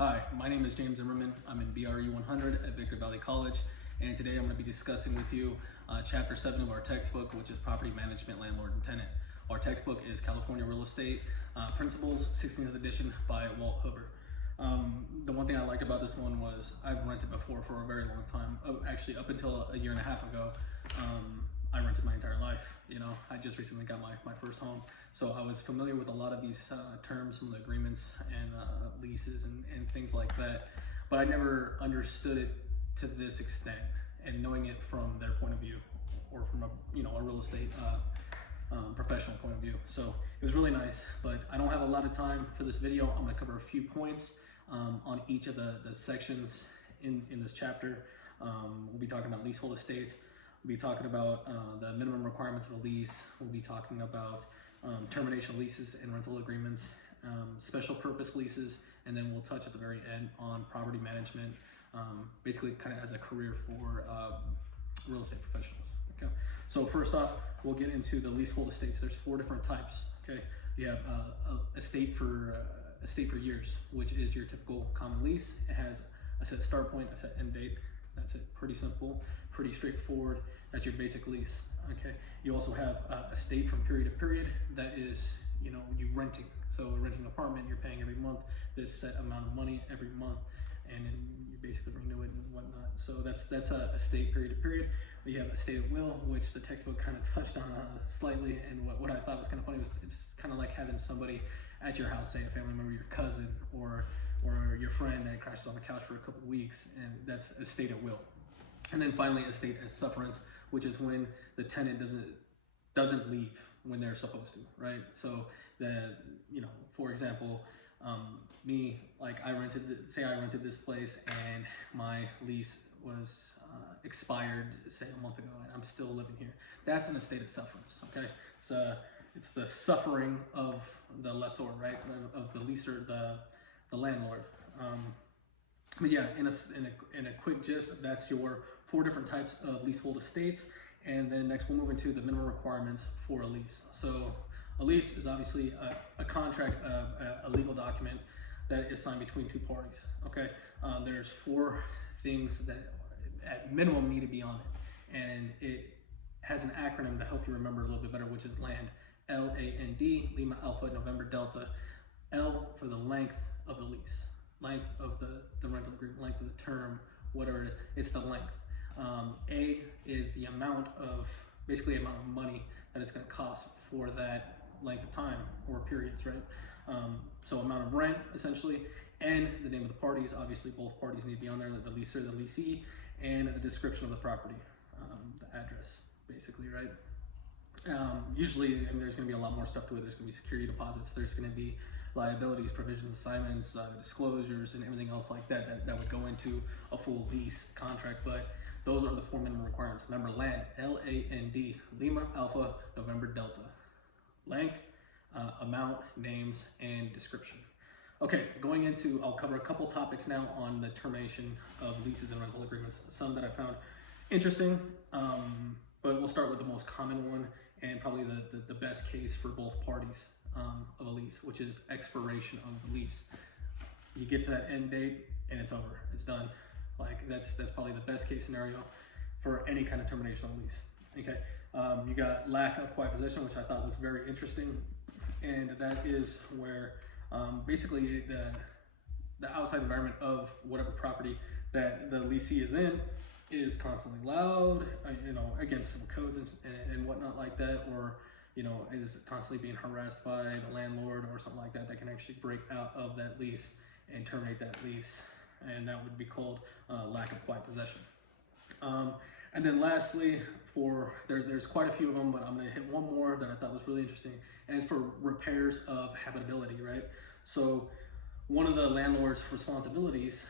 Hi, my name is James Zimmerman. I'm in BRE 100 at Victor Valley College, and today I'm going to be discussing with you Chapter 7 of our textbook, which is Property Management, Landlord, and Tenant. Our textbook is California Real Estate Principles, 16th edition by Walt Hubbard. The one thing I liked about this one was I've rented before for a very long time. Actually, up until a year and a half ago, I rented my entire life. You know, I just recently got my first home. So I was familiar with a lot of these terms from the agreements and leases and things like that, but I never understood it to this extent, and knowing it from their point of view or from a real estate professional point of view. So it was really nice, but I don't have a lot of time for this video. I'm going to cover a few points on each of the sections in this chapter. We'll be talking about leasehold estates. We'll be talking about the minimum requirements of a lease. We'll be talking about termination leases and rental agreements, special purpose leases, and then we'll touch at the very end on property management, basically kind of as a career for real estate professionals. Okay, so first off, we'll get into the leasehold estates. There's 4 different types. Okay, you have estate for years, which is your typical common lease. It has a set start point, a set end date. That's it. Pretty simple, pretty straightforward. That's your basic lease. Okay, you also have estate from period to period. That is, you renting. So renting an apartment, you're paying every month this set amount of money every month, and then you basically renew it and whatnot. So that's a estate period to period. You have estate at will, which the textbook kind of touched on slightly, and what I thought was kind of funny was it's kind of like having somebody at your house, say a family member, your cousin, or your friend that crashes on the couch for a couple of weeks, and that's estate at will. And then finally, estate as sufferance, which is when the tenant doesn't leave when they're supposed to, right? So for example, me, like I rented this place and my lease was expired, say a month ago, and I'm still living here. That's an estate of sufferance, okay? So it's the suffering of the lessor, right? Of the leaser, the landlord. But yeah, in a quick gist, that's your 4 different types of leasehold estates. And then next we'll move into the minimum requirements for a lease. So a lease is obviously a contract, a legal document that is signed between 2 parties. Okay, there's 4 things that at minimum need to be on it, and it has an acronym to help you remember a little bit better, which is LAND. LAND, Lima Alpha November Delta. L for the length of the lease, length of the rental agreement, length of the term, whatever it is, it's the length. A is the amount of money that it's going to cost for that length of time or periods, right? So amount of rent, essentially, and the name of the parties. Obviously, both parties need to be on there, the leaser, the leasee, and the description of the property, the address, basically, right? Usually, there's going to be a lot more stuff to it. There's going to be security deposits. There's going to be liabilities, provisions, assignments, disclosures, and everything else like that would go into a full lease contract. But those are the 4 minimum requirements. Remember, LAND, L-A-N-D, Lima Alpha November Delta. Length, amount, names, and description. Okay, I'll cover a couple topics now on the termination of leases and rental agreements. Some that I found interesting, but we'll start with the most common one and probably the best case for both parties of a lease, which is expiration of the lease. You get to that end date and it's over, it's done. Like that's probably the best case scenario for any kind of termination of lease. Okay, you got lack of quiet possession, which I thought was very interesting, and that is where basically the outside environment of whatever property that the leasee is in is constantly loud, against some codes and whatnot like that, or is constantly being harassed by the landlord or something like that can actually break out of that lease and terminate that lease, and that would be called lack of quiet possession. And then lastly, there's quite a few of them, but I'm going to hit one more that I thought was really interesting, and it's for repairs of habitability, right? So one of the landlord's responsibilities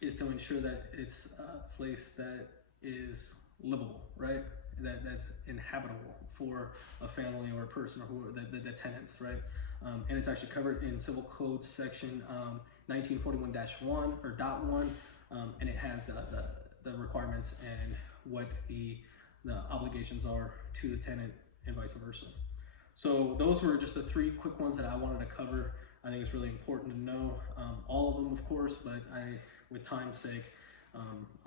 is to ensure that it's a place that is livable, right? That's inhabitable for a family or a person or the tenants, right? And it's actually covered in Civil Code section 1941-1 or .1, and it has the requirements and what the obligations are to the tenant and vice versa. So those were just the 3 quick ones that I wanted to cover. I think it's really important to know. All of them of course, but with time's sake, I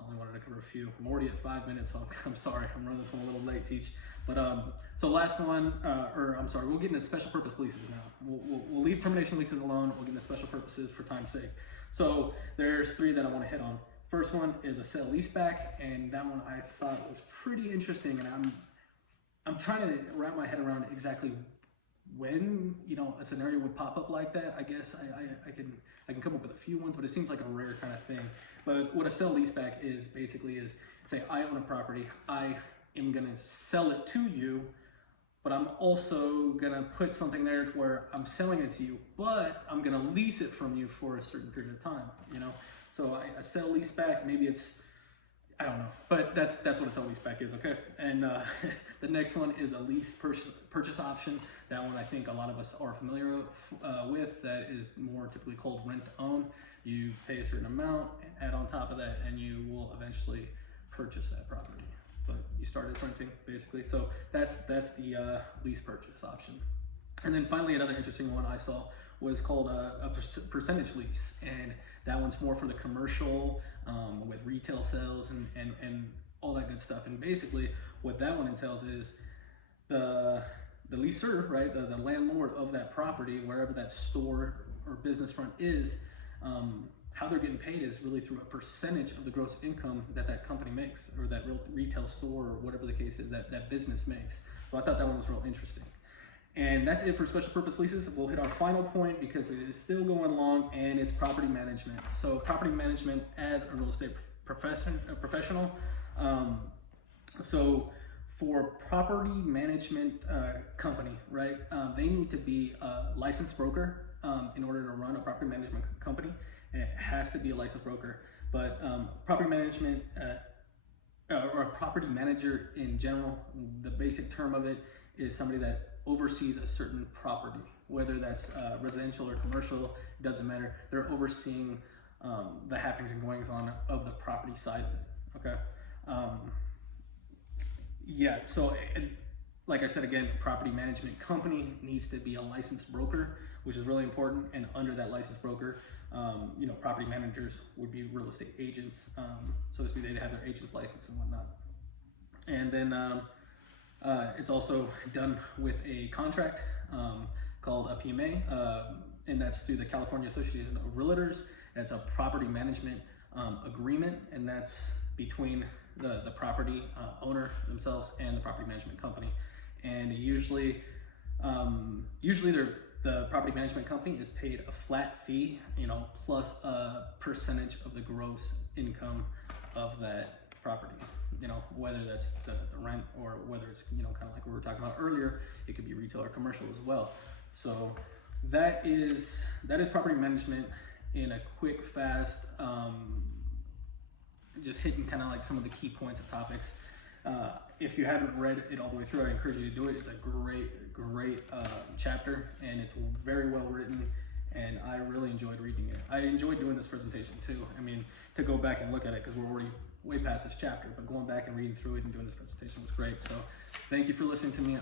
only wanted to cover a few. I'm already at 5 minutes, so I'm sorry, I'm running this one a little late, Teach. But so last one, we'll get into special purpose leases now. We'll leave termination leases alone. We'll get into special purposes for time's sake. So there's 3 that I want to hit on. First one is a sale leaseback, and that one I thought was pretty interesting, and I'm trying to wrap my head around exactly when a scenario would pop up like that. I guess I can come up with a few ones, but it seems like a rare kind of thing. But what a sale leaseback is basically is, say I own a property, I am gonna sell it to you, but I'm also gonna put something there to where I'm selling it to you, but I'm gonna lease it from you for a certain period of time. So a sale leaseback, maybe it's, I don't know, but that's what a sale leaseback is, okay? And the next one is a lease purchase option. That one I think a lot of us are familiar with. That is more typically called rent to own. You pay a certain amount, add on top of that, and you will eventually purchase that property. But you start as renting, basically. So that's the lease purchase option. And then finally, another interesting one I saw was called a percentage lease, and that one's more for the commercial, with retail sales and all that good stuff. And basically what that one entails is the leaser, right, the landlord of that property, wherever that store or business front is, how they're getting paid is really through a percentage of the gross income that company makes, or that retail store, or whatever the case is that business makes. So I thought that one was real interesting. And that's it for special purpose leases. We'll hit our final point because it is still going long, and it's property management. So property management as a real estate professional. So for property management company, right, they need to be a licensed broker in order to run a property management company. And it has to be a licensed broker. But property management or a property manager in general, the basic term of it is somebody that oversees a certain property, whether that's residential or commercial, doesn't matter. They're overseeing the happenings and goings on of the property side of it, okay? Yeah, so like I said, again, property management company needs to be a licensed broker, which is really important. And under that licensed broker, property managers would be real estate agents, so to speak. They'd have their agent's license and whatnot. And then it's also done with a contract called a PMA, and that's through the California Association of Realtors. That's a property management agreement, and that's between the property owner themselves and the property management company. And usually the property management company is paid a flat fee, plus a percentage of the gross income of that property. Whether that's the rent, or whether it's, kind of like we were talking about earlier, it could be retail or commercial as well. So that is property management in a quick, fast, just hitting kind of like some of the key points of topics. If you haven't read it all the way through, I encourage you to do it. It's a great chapter, and it's very well written, and I really enjoyed reading it. I enjoyed doing this presentation too. I mean, to go back and look at it, because we're already way past this chapter, but going back and reading through it and doing this presentation was great. So thank you for listening to me.